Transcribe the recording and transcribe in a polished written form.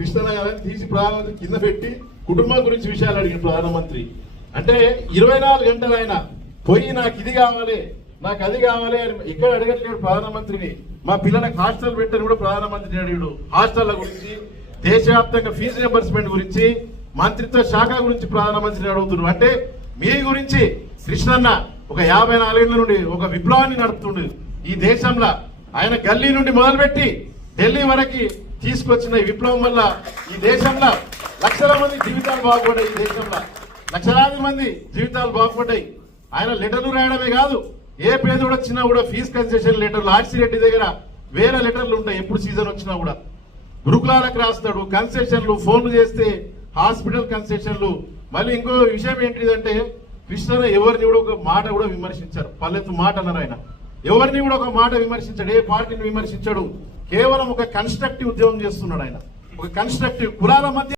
కృష్ణన్న గారిని తీసి ప్రధానమంత్రి కింద పెట్టి కుటుంబం గురించి విషయాలు అడిగిన ప్రధానమంత్రి. అంటే 24 గంటలు ఆయన పోయి నాకు ఇది కావాలి నాకు అది కావాలి అని ఎక్కడ అడగట్లేడు ప్రధానమంత్రిని. మా పిల్లలకు హాస్టల్ పెట్టని కూడా ప్రధానమంత్రిని అడిగాడు. హాస్టళ్ల గురించి, దేశవ్యాప్తంగా ఫీజు రియంబర్స్మెంట్ గురించి, మంత్రిత్వ శాఖ గురించి ప్రధానమంత్రిని అడుగుతున్నారు. అంటే మీ గురించి కృష్ణన్న ఒక 54 ఏళ్ల నుండి ఒక విప్లవాన్ని నడుపుతుండే ఈ దేశంలో. ఆయన గల్లీ నుండి మొదలుపెట్టి ఢిల్లీ వరకు తీసుకొచ్చిన ఈ విప్లవం వల్ల ఈ దేశంలో లక్షల మంది జీవితాలు బాగుపడ్డాయి. ఈ దేశంలో లక్షలాది మంది జీవితాలు బాగుపడ్డాయి. ఆయన లెటర్లు రాయడమే కాదు, ఏ పేదోడు వచ్చినా కూడా ఫీజు కన్సెషన్ లెటర్లు ఆర్సిరెడ్డి దగ్గర వేరే లెటర్లు ఉంటాయి. ఎప్పుడు సీజన్ వచ్చినా కూడా గురుకులాలకు రాస్తాడు కన్సెషన్లు, ఫోన్లు చేస్తే హాస్పిటల్ కన్సెషన్లు. మళ్ళీ ఇంకో విషయం ఏంటిదంటే కృష్ణన్న ఎవరిని కూడా ఒక మాట కూడా విమర్శించారు. పల్లెత్తు మాట అన్నారు ఆయన. ఎవరిని కూడా ఒక మాట విమర్శించాడు, ఏ పార్టీని విమర్శించాడు. కేవలం ఒక కన్స్ట్రక్టివ్ ఉద్యమం చేస్తున్నాడు ఆయన. ఒక కన్స్ట్రక్టివ్ కులాల మధ్య